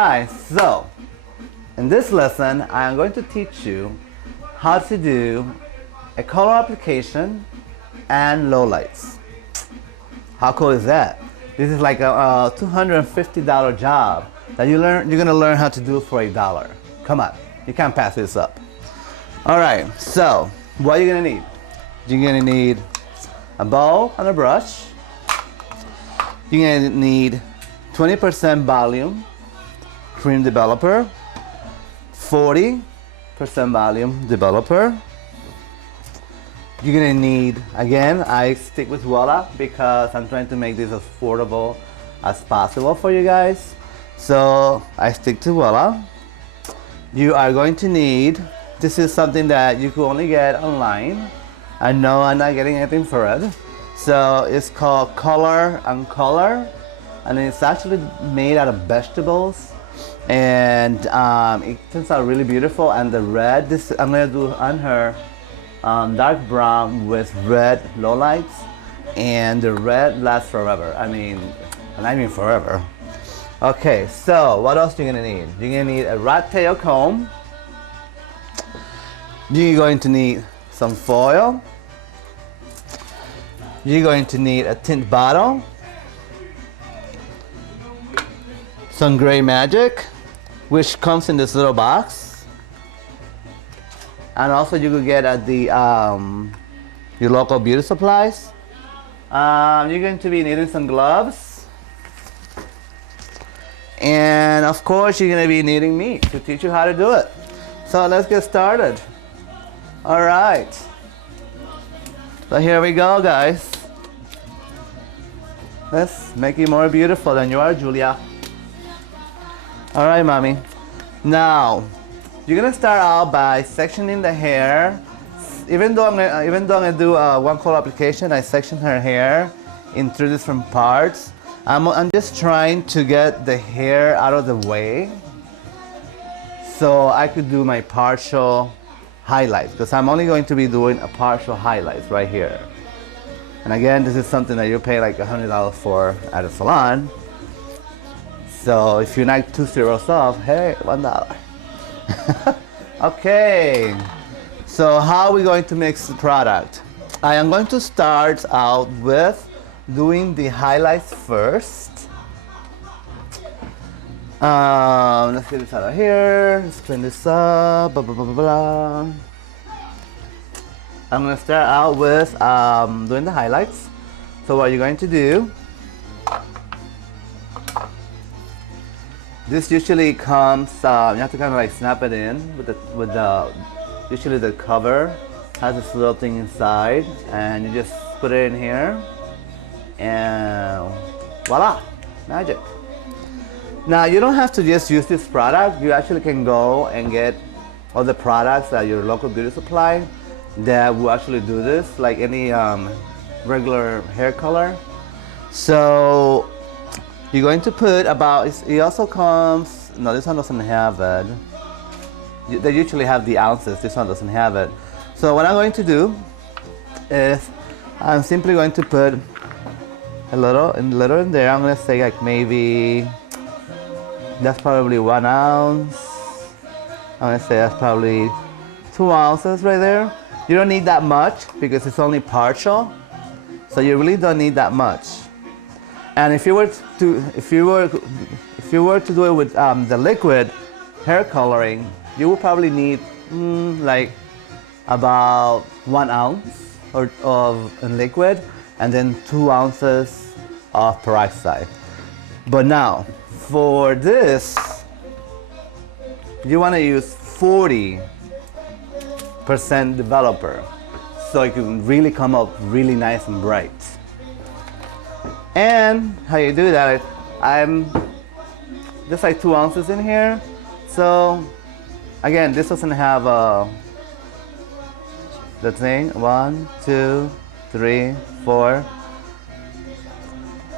Alright, so in this lesson I am going to teach you how to do a color application and lowlights. How cool is that? This is like a $250 job that you're gonna learn how to do for $1. Come on, you can't pass this up. Alright, so what are you gonna need? You're gonna need a bowl and a brush. You're gonna need 20% volume cream developer, 40% volume developer. You're gonna need, again, I stick with Voila because I'm trying to make this as affordable as possible for you guys. So I stick to Voila. You are going to need, this is something that you could only get online. I know I'm not getting anything for it. So it's called Color and Color, and it's actually made out of vegetables. And it turns out really beautiful. And the red, this I'm gonna do on her dark brown with red lowlights, and the red lasts forever. I mean forever. Okay, so what else are you gonna need? You're gonna need a rat tail comb. You're going to need some foil. You're going to need a tint bottle, some gray magic, which comes in this little box, and also you could get at the your local beauty supplies. You're going to be needing some gloves, and of course you're going to be needing me to teach you how to do it. So let's get started. All right, so here we go, guys. Let's make you more beautiful than you are, Julia. All right, mommy. Now, you're gonna start out by sectioning the hair. Even though I'm gonna do one color application, I section her hair in 3 different parts. I'm just trying to get the hair out of the way so I could do my partial highlights, because I'm only going to be doing a partial highlights right here. And again, this is something that you pay like $100 for at a salon. So if you knock 2 zeros off, hey, $1. Okay, so how are we going to mix the product? I am going to start out with doing the highlights first. Let's get this out of here. Let's clean this up. Blah, blah, blah, blah, blah. I'm going to start out with doing the highlights. So what you're going to do, this usually comes, you have to kind of like snap it in usually the cover has this little thing inside, and you just put it in here, and voila, magic. Now you don't have to just use this product. You actually can go and get other products at your local beauty supply that will actually do this, like any regular hair color. So you're going to put about, it also comes, no, this one doesn't have it. They usually have the ounces, this one doesn't have it. So what I'm going to do is I'm simply going to put a little in there. I'm going to say like maybe, that's probably 1 ounce. I'm going to say that's probably 2 ounces right there. You don't need that much because it's only partial. So you really don't need that much. And if you were to do it with the liquid hair coloring, you would probably need like about 1 ounce of liquid, and then 2 ounces of peroxide. But now for this, you want to use 40% developer, so it can really come out really nice and bright. And how you do that, I'm just like 2 ounces in here. So again, this doesn't have the thing, 1, 2, 3, 4.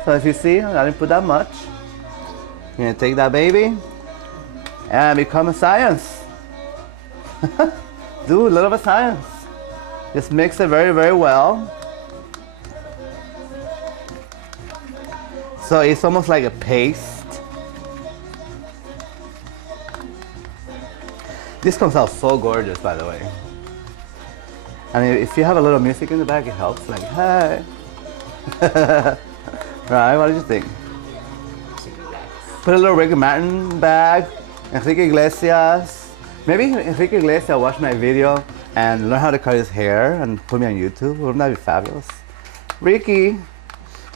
So if you see, I didn't put that much. You're gonna take that baby and become a science. Do a little bit of science. Just mix it very, very well. So it's almost like a paste. This comes out so gorgeous, by the way. And if you have a little music in the back, it helps. Like, hey. Right, what did you think? Put a little Ricky Martin bag, Enrique Iglesias. Maybe Enrique Iglesias watch my video and learn how to cut his hair and put me on YouTube. Wouldn't that be fabulous? Ricky,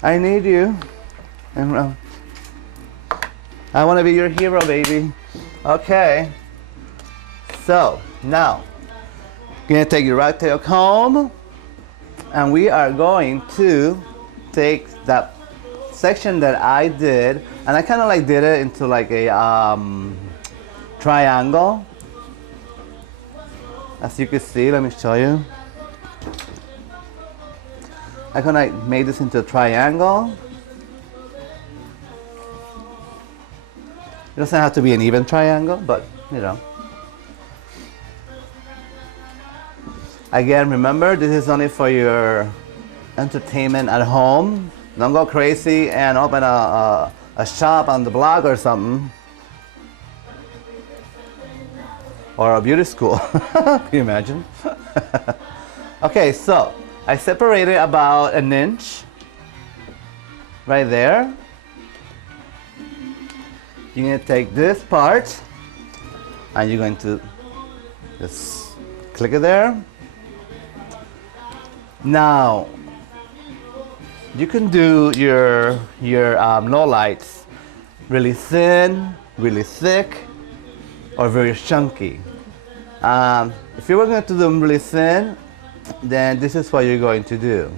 I need you. And, I want to be your hero, baby. Okay. So, now, you're going to take your rat tail comb, and we are going to take that section that I did, and I kind of like did it into like a triangle. As you can see, let me show you. I kind of made this into a triangle. It doesn't have to be an even triangle, but you know. Again, remember, this is only for your entertainment at home. Don't go crazy and open a shop on the block or something. Or a beauty school. Can you imagine? Okay, so I separated about an inch right there. You're going to take this part and you're going to just click it there. Now, you can do your lowlights really thin, really thick, or very chunky. If you were going to do them really thin, then this is what you're going to do.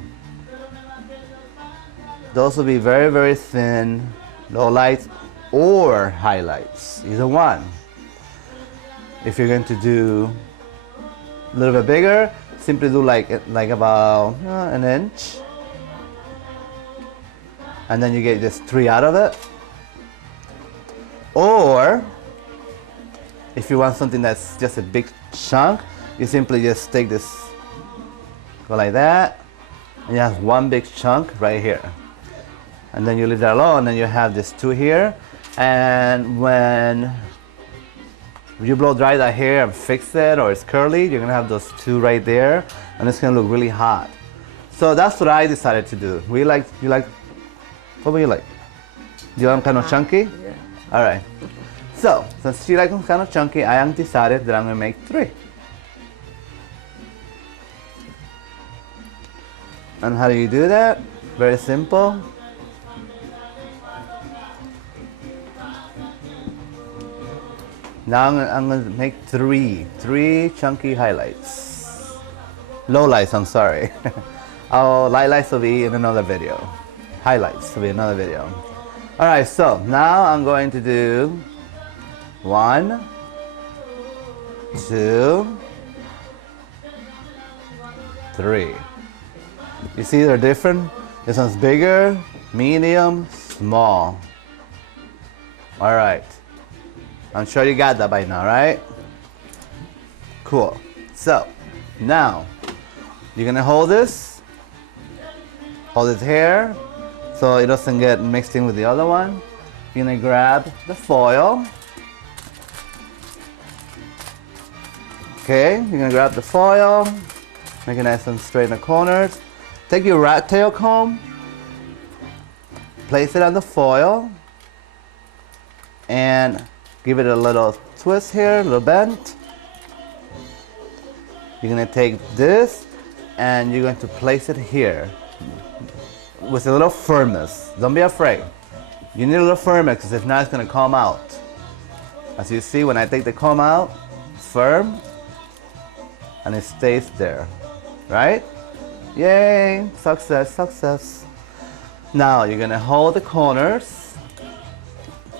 Those will be very, very thin lowlights or highlights, either one. If you're going to do a little bit bigger, simply do like about an inch, and then you get just 3 out of it. Or if you want something that's just a big chunk, you simply just take this, go like that, and you have one big chunk right here, and then you leave that alone, and you have this 2 here. And when you blow dry that hair and fix it, or it's curly, you're gonna have those 2 right there, and it's gonna look really hot. So that's what I decided to do. You like, what would you like? Do you want kind of chunky? Yeah. All right. So, since you like them kind of chunky, I have decided that I'm gonna make 3. And how do you do that? Very simple. Now I'm going to make 3 chunky highlights. Lowlights, I'm sorry. Highlights will be in another video. Highlights will be another video. All right, so now I'm going to do 1, 2, 3. You see they're different? This one's bigger, medium, small. All right. I'm sure you got that by now, right? Cool. So, now, you're gonna hold this hair, so it doesn't get mixed in with the other one. You're gonna grab the foil. Okay, you're gonna grab the foil, make it nice and straight in the corners. Take your rat tail comb, place it on the foil, and give it a little twist here, a little bend. You're gonna take this and you're going to place it here with a little firmness. Don't be afraid. You need a little firmness because if not, it's gonna come out. As you see, when I take the comb out, it's firm and it stays there, right? Yay, success, success. Now you're gonna hold the corners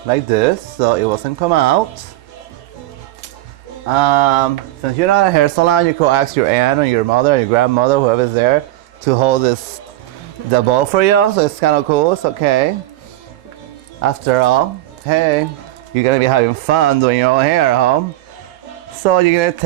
like this, so it doesn't come out. Since you're not a hair salon, you could ask your aunt or your mother or your grandmother, whoever's there, to hold the bowl for you. So it's kind of cool. It's okay. After all, hey, you're gonna be having fun doing your own hair at home. So you're gonna